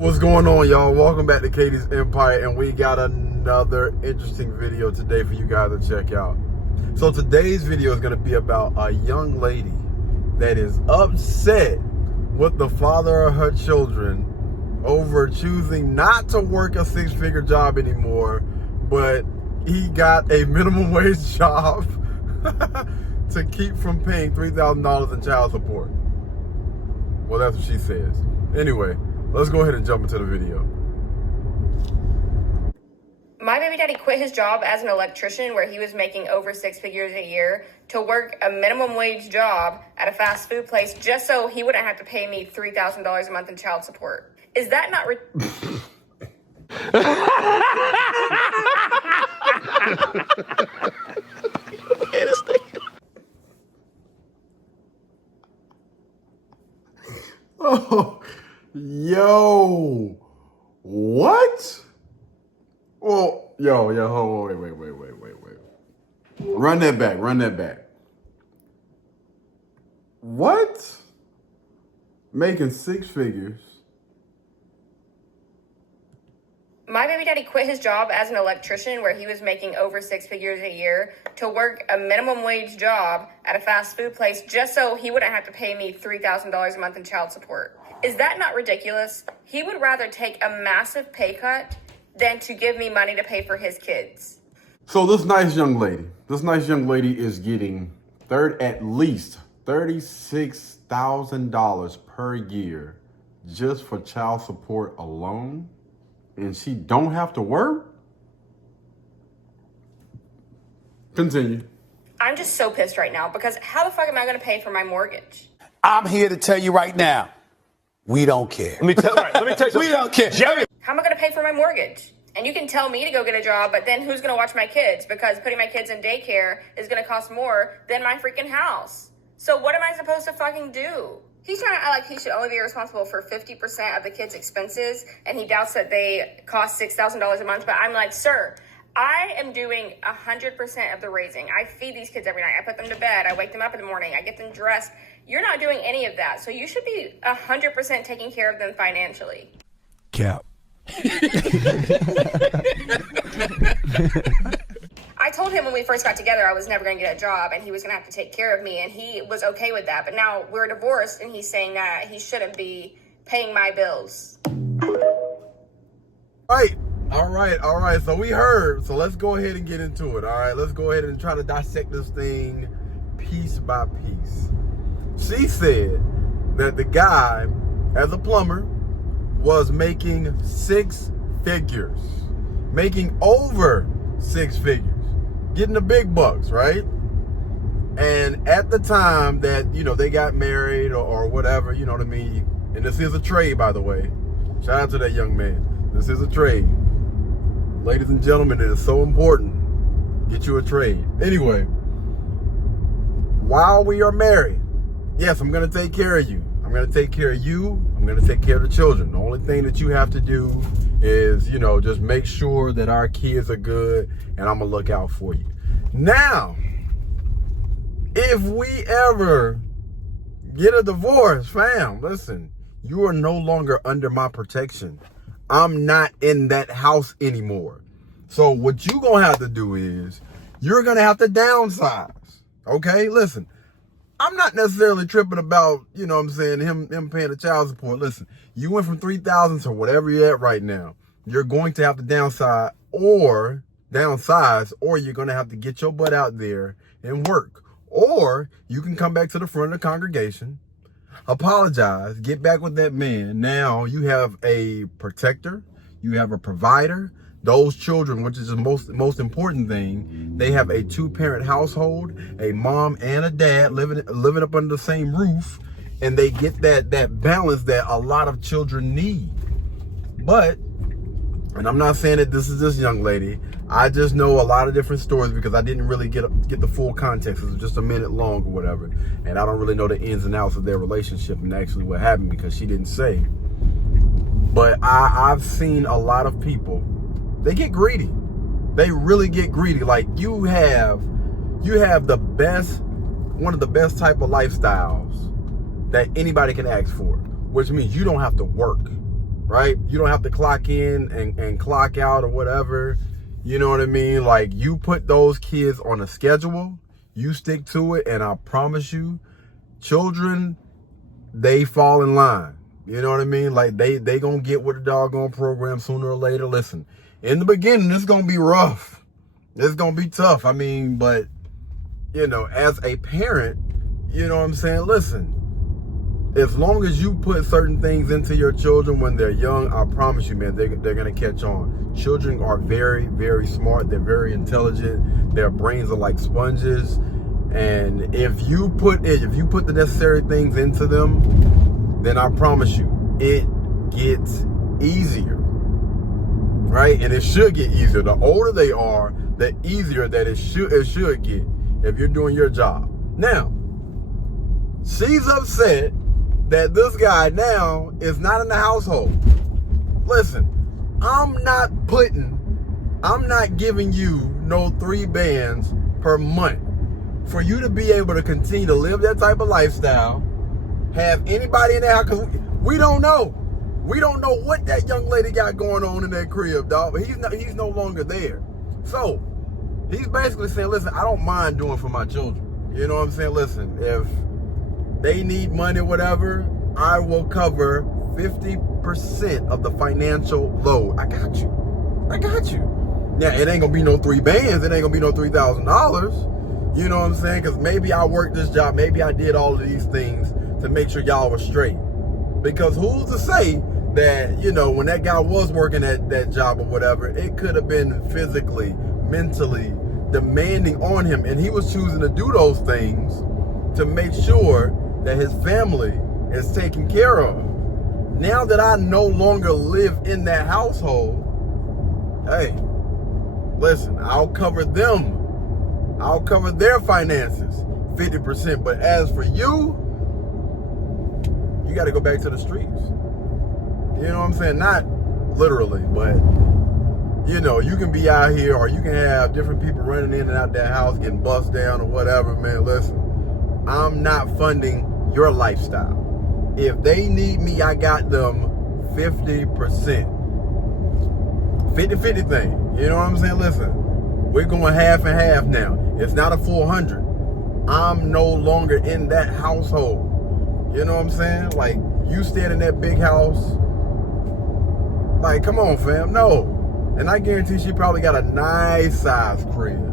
What's going on, y'all? Welcome back to Katie's Empire, and we got another interesting video today for you guys to check out. So today's video is going to be about a young lady that is upset with the father of her children over choosing not to work a six-figure job anymore, but he got a minimum wage job to keep from paying $3,000 in child support. Well, that's what she says. Anyway, let's go ahead and jump into the video. My baby daddy quit his job as an electrician where he was making over six figures a year to work a minimum wage job at a fast food place just so he wouldn't have to pay me $3,000 a month in child support. Is that not Oh, yo, what? Well, yo, hold on, wait. Run that back. What? Making six figures? My baby daddy quit his job as an electrician where he was making over six figures a year to work a minimum wage job at a fast food place just so he wouldn't have to pay me $3,000 a month in child support. Is that not ridiculous? He would rather take a massive pay cut than to give me money to pay for his kids. So this nice young lady is getting at least $36,000 per year just for child support alone. And she don't have to work? Continue. I'm just so pissed right now because how the fuck am I going to pay for my mortgage? I'm here to tell you right now, we don't care. Let me tell you something. We don't care. Jerry. How am I going to pay for my mortgage? And you can tell me to go get a job, but then who's going to watch my kids? Because putting my kids in daycare is going to cost more than my freaking house. So what am I supposed to fucking do? He's trying to act like he should only be responsible for 50% of the kids' expenses, and he doubts that they cost $6,000 a month. But I'm like, sir, I am doing 100% of the raising. I feed these kids every night. I put them to bed. I wake them up in the morning. I get them dressed. You're not doing any of that. So you should be 100% taking care of them financially. Cap. I told him when we first got together I was never going to get a job and he was going to have to take care of me, and he was okay with that. But now we're divorced and he's saying that he shouldn't be paying my bills. All right. So we heard. So let's go ahead and get into it. All right, let's go ahead and try to dissect this thing piece by piece. She said that the guy, as a plumber, was making six figures, making over six figures, getting the big bucks, right? And at the time that, they got married or whatever, you know what I mean? And this is a trade, by the way. Shout out to that young man. This is a trade. Ladies and gentlemen, it is so important. Get you a trade. Anyway, while we are married, yes, I'm going to take care of you. I'm going to take care of you. I'm going to take care of the children. The only thing that you have to do is, just make sure that our kids are good, and I'm going to look out for you. Now, if we ever get a divorce, fam, listen, you are no longer under my protection. I'm not in that house anymore. So what you going to have to do is you're going to have to downsize. Okay? Listen, I'm not necessarily tripping about, him paying the child support. Listen, you went from 3,000 to whatever you're at right now. You're going to have to downsize, or you're going to have to get your butt out there and work. Or you can come back to the front of the congregation, apologize, get back with that man. Now you have a protector, you have a provider. Those children, which is the most important thing, they have a two-parent household, a mom and a dad living up under the same roof, and they get that balance that a lot of children need. But, and I'm not saying that this is this young lady, I just know a lot of different stories because I didn't really get the full context. It was just a minute long or whatever, and I don't really know the ins and outs of their relationship and actually what happened because she didn't say. But I've seen a lot of people, they get greedy. They really get greedy. Like you have the best, one of the best type of lifestyles that anybody can ask for, which means you don't have to work. right? You don't have to clock in and clock out or whatever. You know what I mean? Like, you put those kids on a schedule, you stick to it, and I promise you, children, they fall in line. You know what I mean? Like, they gonna get with the doggone program sooner or later. Listen, in the beginning, it's gonna be rough. It's gonna be tough. I mean, but, you know, as a parent, you know what I'm saying? Listen, as long as you put certain things into your children when they're young, I promise you, man, they're going to catch on. Children are very, very smart. They're very intelligent. Their brains are like sponges. And if you put the necessary things into them, then I promise you, it gets easier. Right? And it should get easier. The older they are, the easier that it should get if you're doing your job. Now, she's upset that this guy now is not in the household. Listen, I'm not giving you no 3 bands per month for you to be able to continue to live that type of lifestyle, have anybody in there, because we don't know. We don't know what that young lady got going on in that crib, dog. But he's no longer there. So he's basically saying, listen, I don't mind doing for my children. You know what I'm saying? Listen, if they need money, whatever, I will cover 50% of the financial load. I got you. Now, it ain't gonna be no 3 bands. It ain't gonna be no $3,000. You know what I'm saying? Because maybe I worked this job. Maybe I did all of these things to make sure y'all were straight. Because who's to say that, you know, when that guy was working at that job or whatever, it could have been physically, mentally demanding on him. And he was choosing to do those things to make sure that his family is taken care of. Now that I no longer live in that household, hey, listen, I'll cover them. I'll cover their finances, 50%. But as for you, you got to go back to the streets. You know what I'm saying? Not literally, but, you know, you can be out here, or you can have different people running in and out that house, getting bust down or whatever, man. Listen, I'm not funding your lifestyle. If they need me, I got them 50%. 50-50 thing. You know what I'm saying? Listen, we're going half and half now. It's not a full 100. I'm no longer in that household. You know what I'm saying? Like, you staying in that big house. Like, come on, fam. No. And I guarantee she probably got a nice size crib.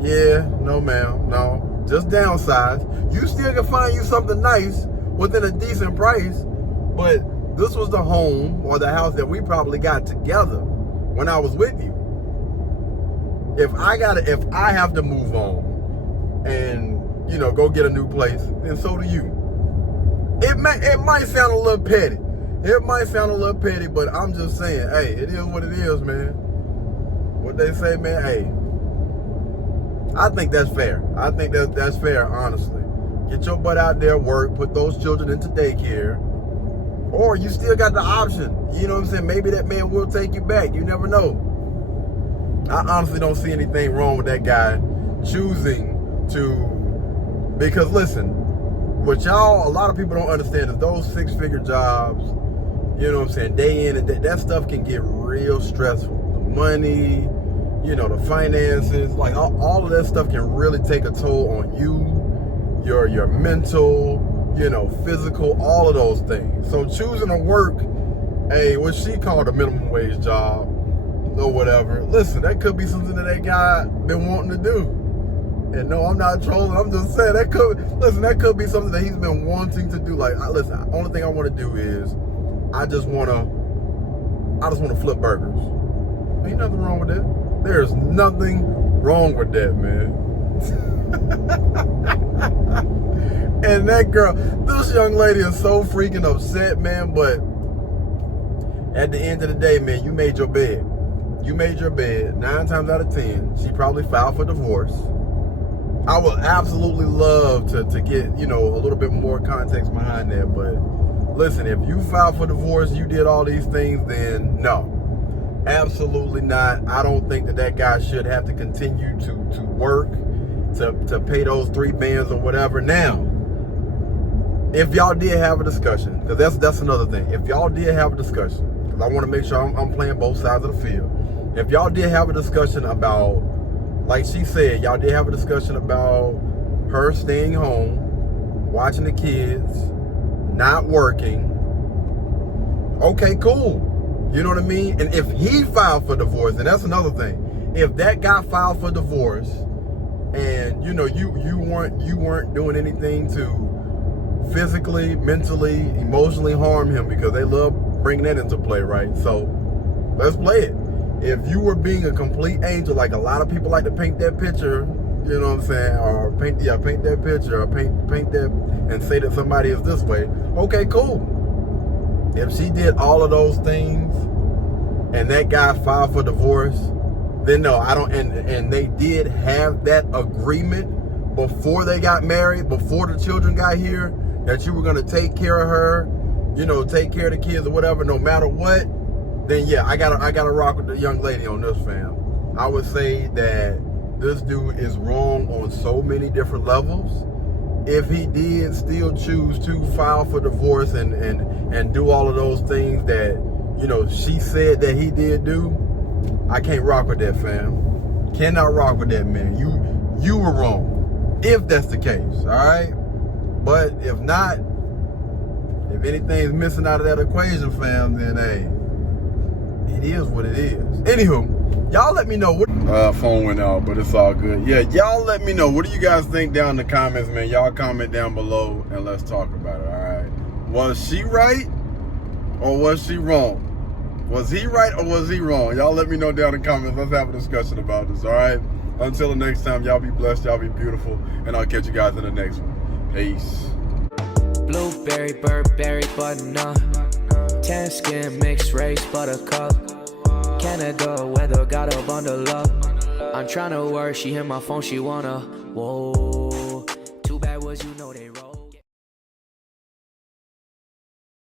Yeah, no, ma'am. No. Just downsize. You still can find you something nice within a decent price, but this was the home or the house that we probably got together when I was with you. If I have to move on and, you know, go get a new place, then so do you. It might sound a little petty. But I'm just saying, hey, it is what it is, man. What they say, man, hey, I think that's fair. I think that's fair, honestly. Get your butt out there, work, put those children into daycare, or you still got the option. You know what I'm saying? Maybe that man will take you back. You never know. I honestly don't see anything wrong with that guy choosing to, because listen, what a lot of people don't understand is those 6-figure jobs, you know what I'm saying, day in and day, that stuff can get real stressful. The money, you know, the finances, like all of that stuff can really take a toll on you, your mental, you know, physical, all of those things. So choosing to work what she called a minimum wage job or whatever, listen, that could be something that guy been wanting to do. And no, I'm not trolling. I'm just saying that could be something that he's been wanting to do. Like, listen, the only thing I want to do is I just want to flip burgers. Ain't nothing wrong with that. There's nothing wrong with that, man. And that girl, this young lady is so freaking upset, man. But at the end of the day, man, you made your bed. 9 times out of 10, she probably filed for divorce. I would absolutely love to get, you know, a little bit more context behind that. But listen, if you filed for divorce, you did all these things, then no, absolutely not. I don't think that guy should have to continue to work to pay those 3 bands or whatever. Now, if y'all did have a discussion, because that's another thing. If y'all did have a discussion because I want to make sure I'm playing both sides of the field. If y'all did have a discussion about, like she said, y'all did have a discussion about her staying home, watching the kids, not working, okay, cool. You know what I mean? And if he filed for divorce, and that's another thing. If that guy filed for divorce, and you know you weren't doing anything to physically, mentally, emotionally harm him, because they love bringing that into play, right? So let's play it. If you were being a complete angel, like a lot of people like to paint that picture, you know what I'm saying, or paint that picture, or paint that and say that somebody is this way, okay, cool. If she did all of those things and that guy filed for divorce, then no, I don't, and they did have that agreement before they got married, before the children got here, that you were gonna take care of her, you know, take care of the kids or whatever, no matter what, then yeah, I gotta rock with the young lady on this, fam. I would say that this dude is wrong on so many different levels. If he did still choose to file for divorce and do all of those things that, you know, she said that he did do, I can't rock with that, fam. Cannot rock with that, man. You were wrong, if that's the case, all right? But if not, if anything's missing out of that equation, fam, then hey, it is what it is. Anywho, y'all let me know what phone went out, but it's all good. Yeah, y'all let me know, what do you guys think down in the comments, man? Y'all comment down below and let's talk about it. All right, was she right or was she wrong? Was he right or was he wrong? Y'all let me know down in the comments. Let's have a discussion about this. All right, until the next time, y'all be blessed, y'all be beautiful, and I'll catch you guys in the next one. Peace. Blueberry, Burberry, button-up, tan skin, mixed race, buttercup, Canada weather, got a bundle up. I'm tryna work, she hit my phone, she wanna, whoa.